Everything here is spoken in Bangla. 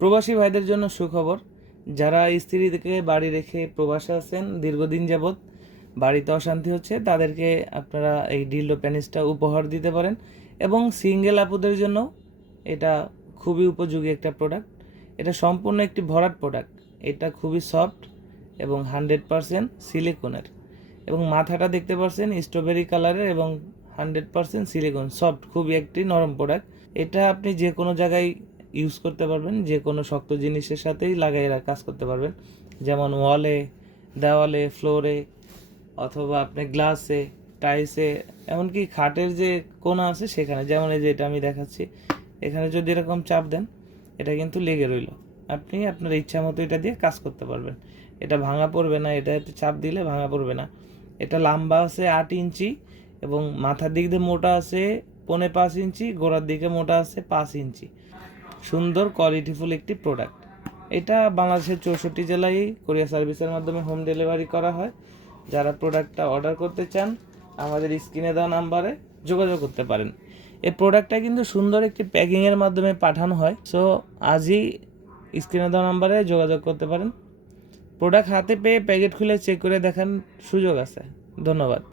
প্রবাসী ভাইদের জন্য সুখবর, যারা স্ত্রীকে বাড়ি রেখে প্রবাসে আছেন দীর্ঘদিন যাবৎ, বাড়িতে অশান্তি হচ্ছে, তাদেরকে আপনারা এই ডিল্ডো প্যানিসটা উপহার দিতে পারেন এবং সিঙ্গেল আপুদের জন্য এটা খুবই উপযোগী একটা প্রোডাক্ট এটা সম্পূর্ণ একটি ভরাট প্রোডাক্ট এটা খুবই সফট এবং হান্ড্রেড পারসেন্ট সিলিকনের এবং মাথাটা দেখতে পাচ্ছেন স্ট্রবেরি কালারের এবং হান্ড্রেড পারসেন্ট সিলিকন সফট খুবই একটি নরম প্রোডাক্ট এটা আপনি যে কোনো জায়গায় ইউজ করতে পারবেন যে কোনো শক্ত জিনিসের সাথেই লাগাই কাজ করতে পারবেন। যেমন ওয়ালে দেওয়ালে ফ্লোরে অথবা আপনি গ্লাসে টাইসে এমনকি খাটের যে কোনা আছে সেখানে। যেমন এই যে এটা আমি দেখাচ্ছি, এখানে যদি এরকম চাপ দেন, এটা কিন্তু লেগে রইল। আপনি আপনার ইচ্ছা মতো এটা দিয়ে কাজ করতে পারবেন। এটা ভাঙা পড়বে না, এটা চাপ দিলে ভাঙা পড়বে না। এটা লম্বা আছে আট ইঞ্চি এবং মাথার দিক দিয়ে মোটা আছে পৌনে পাঁচ ইঞ্চি, গোড়ার দিকে মোটা আছে পাঁচ ইঞ্চি। সুন্দর কোয়ালিটিফুল একটি প্রোডাক্ট এটা বাংলাদেশের চৌষট্টি জেলায় কোরিয়া সার্ভিসের মাধ্যমে হোম ডেলিভারি করা হয়। যারা প্রোডাক্টটা অর্ডার করতে চান, আমাদের স্ক্রিনে দেওয়া নাম্বারে যোগাযোগ করতে পারেন। এই প্রোডাক্টটা কিন্তু সুন্দর একটি প্যাকিংয়ের মাধ্যমে পাঠানো হয়। সো আজই স্ক্রিনে দেওয়া নাম্বারে যোগাযোগ করতে পারেন। প্রোডাক্ট হাতে পেয়ে প্যাকেট খুলে চেক করে দেখার সুযোগ আছে। ধন্যবাদ।